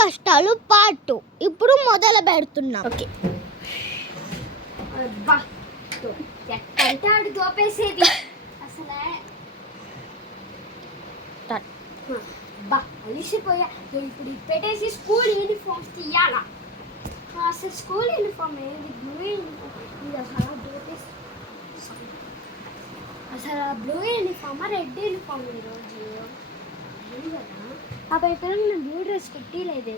కష్టాలు పార్ట్ 2 ఇప్పుడు మొదలు పెడుతున్నాం. ఓకే. ఎక్కడంటే ఆడు దోపేసేది అసలే. అలిసిపోయా. ఇప్పుడు పెట్టేసి స్కూల్ యూనిఫామ్స్ తీయాలా? అసలు స్కూల్ యూనిఫామ్ ఏది? బ్లూ యూనిఫామ్ ఇది. అసలు బ్లూ యూనిఫామా రెడ్ యూనిఫామ్ ఈరోజు కదా. ఆ పేపర్ నేను బ్లూ డ్రెస్ కుట్టిలేదే.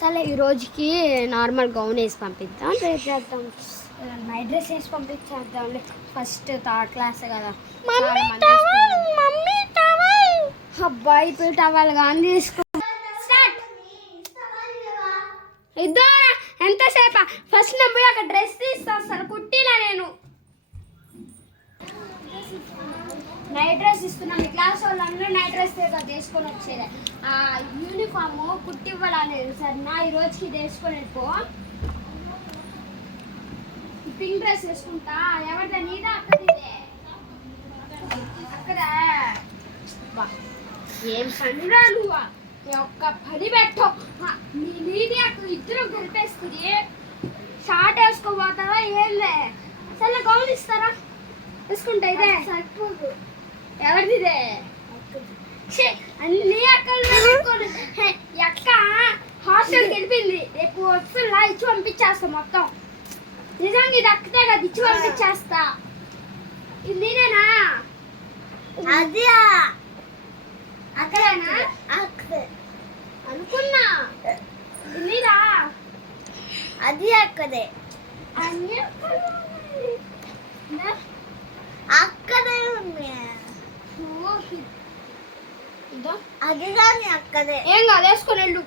సరే ఈరోజుకి నార్మల్ గౌన్ వేసి పంపిద్దాం. రేపు చేద్దాం నైట్ డ్రెస్ వేసి పంపించేద్దాం. ఫస్ట్ థర్డ్ క్లాస్ కదా. అబ్బాయి ఇప్పుడు టవల్ కానీ తీసుకో. ఇద్దరా ఎంతసేపా? ఫస్ట్ నేను పోయి అక్కడ డ్రెస్ తీస్తా. అసలు కుట్టిలా నేను నైట్ డ్రెస్ ఇస్తున్నాం. మీ క్లాస్ వాళ్ళందరూ నైట్ డ్రెస్ తీసుకొని వచ్చేది. ఆ యూనిఫామ్ కుట్టి ఇవ్వాలనేది సరేనా? ఈ రోజుకి ఇది వేసుకొని వెళ్ళిపో. పింక్ డ్రెస్ వేసుకుంటా. ఎవరిదా? నీదా అక్కడిదే? అక్కడ ఏం పనిరా నువ్వు? ఒక్క పని పెట్టు. నీది అక్కడ ఇద్దరు కలిపేస్తుంది. షార్ట్ వేసుకోబోతావా? ఏంలే. సరే గౌన్ ఇస్తారా? వేసుకుంటా. ఇదే సరిపోదు. ఎవరిది ఇదే? అన్ని అక్కలు అక్క హాస్టల్కి వెళ్ళిపోయింది. రేపు వస్తున్నా ఇచ్చి పంపించేస్తా మొత్తం. నిజంగా ఇది అక్కతే కదా, ఇచ్చి పంపించేస్తా. ఇది నేనేనా? అది అక్కడేనా? అనుకున్నా. నీదా? అది అక్కడే. అన్నీ అక్కడే ఉంది. అది కానీ అక్కడే. ఏం కాదు, వేసుకొని వెళ్ళు.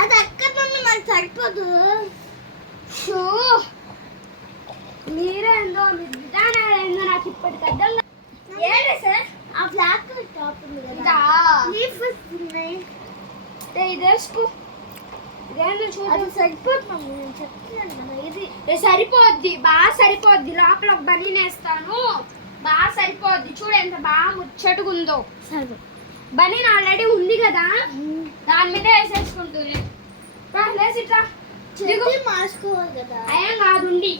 అది అక్కడ నాకు సరిపోదు. మీరేందో మీ విధానాలు ఏందో నాకు ఇప్పటికి అర్థం. ఏంటి సార్? ఆ బ్లాక్ టాప్ ఉంది కదా, ఇది వేసుకో. ఇదేందో చూడు. సరిపోతుంది. నేను చెప్తున్నాను కదా, ఇది సరిపోద్ది. బాగా సరిపోద్ది. లోపల ఒక బనీన్ వేస్తాను. బాగా సరిపోద్ది. చూడు ఎంత బాగా ముచ్చటగా ఉందో. సరే బనీన్ ఆల్రెడీ ఉంది కదా, దాని మీద వేసేసుకుంటుంది. మార్చుకోవాలి కదా. ఏం కాదు, ఉండి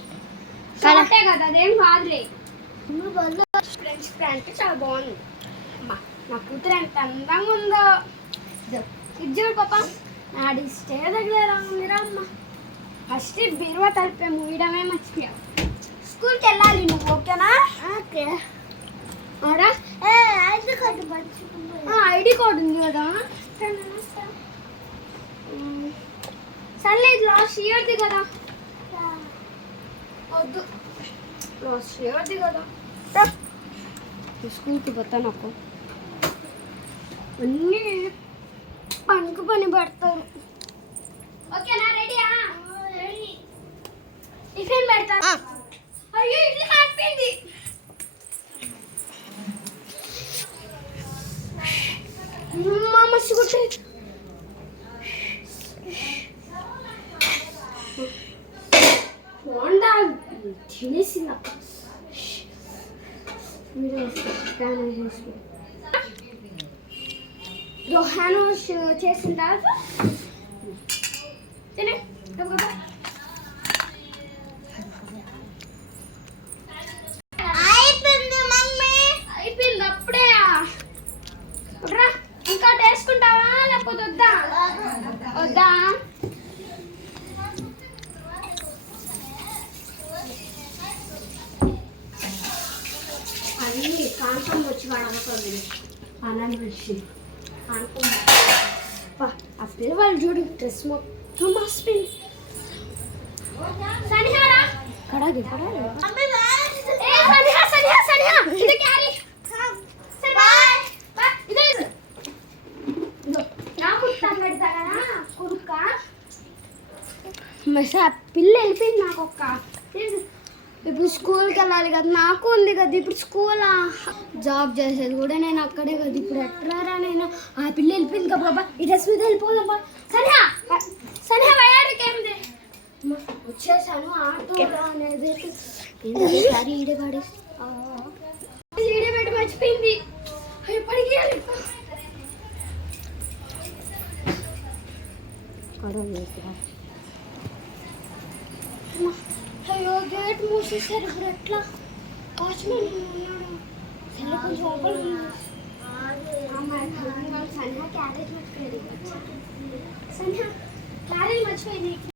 కరెక్టే కదా, అదేం కాదులే. ఫ్రెండ్స్ ప్యాంట్ చాలా బాగుంది. అమ్మా నా కూతురు ఎంత అందంగా ఉందో. ఇది చూడు పాప, నాది స్టే దగ్గర ఉందిరా అమ్మ. ఫస్ట్ బీరువా తలిపే మూయడమే మర్చిపోయావు. స్కూల్కి వెళ్ళాలి నువ్వు, ఓకేనా? ఓకే. ఆరా ఐడి కార్డు మర్చిపోయి. ఐడి కార్డు ఉంది కదా. సర్లే, ఇది లాస్ట్ ఇయర్ది కదా. వద్దు, లాస్ట్ ఇయర్ది కదా. స్కూల్కి పోతా. నాకు అన్నీ పనికి పని పడతారు. ఓకేనా? రెడీయా? టిఫిన్ పెడతా. అయ్యో ఇడ్లీ మారిపోయింది. మా మసి కొట్టే బాగుందా? తినేసింది అక్క. హ్యాండ్ వాష్ చేసిన తర్వాత తినే. అయిపోయింది మమ్మీ. అయిపోయింది అప్పుడే. ఇంకా వేసుకుంటావా లేకపోతే వద్దా? వద్దా? అన్నీ కాంతం వచ్చి వాడనుకోండి. అన్నాన్ని వచ్చి కాంతం ఆ పిల్లవాళ్ళు చూడు, డ్రెస్ మొత్తం మర్చిపోయింది. సనిహారా కడాగి కడాగి. పిల్ల వెళ్ళిపోయింది నాకు ఒక్క. ఇప్పుడు స్కూల్కి వెళ్ళాలి కదా, నాకు ఉంది కదా. ఇప్పుడు స్కూల్ జాబ్ చేసేది కూడా నేను అక్కడే కదా. ఇప్పుడు ఎట్రారా నేను? ఆ పిల్ల వెళ్ళిపోయింది కదా బాబా. ఈ డ్రెస్ మీద వెళ్ళిపోదాం. సరే సరే వయాడికి ఏమిది వచ్చేసాను. ఆటో అనేది ఈడే పడి మర్చిపోయింది. అయ్యో గేట్ మూసేసారు ఇప్పుడు ఎట్లా వాచ్మెన్ ఉన్నాడు సెల్ కొంచెం ఓపెన్ ఉంది సన్హా క్యారేజ్ మర్చిపోయింది సన్హా క్యారేజ్ మర్చిపోయింది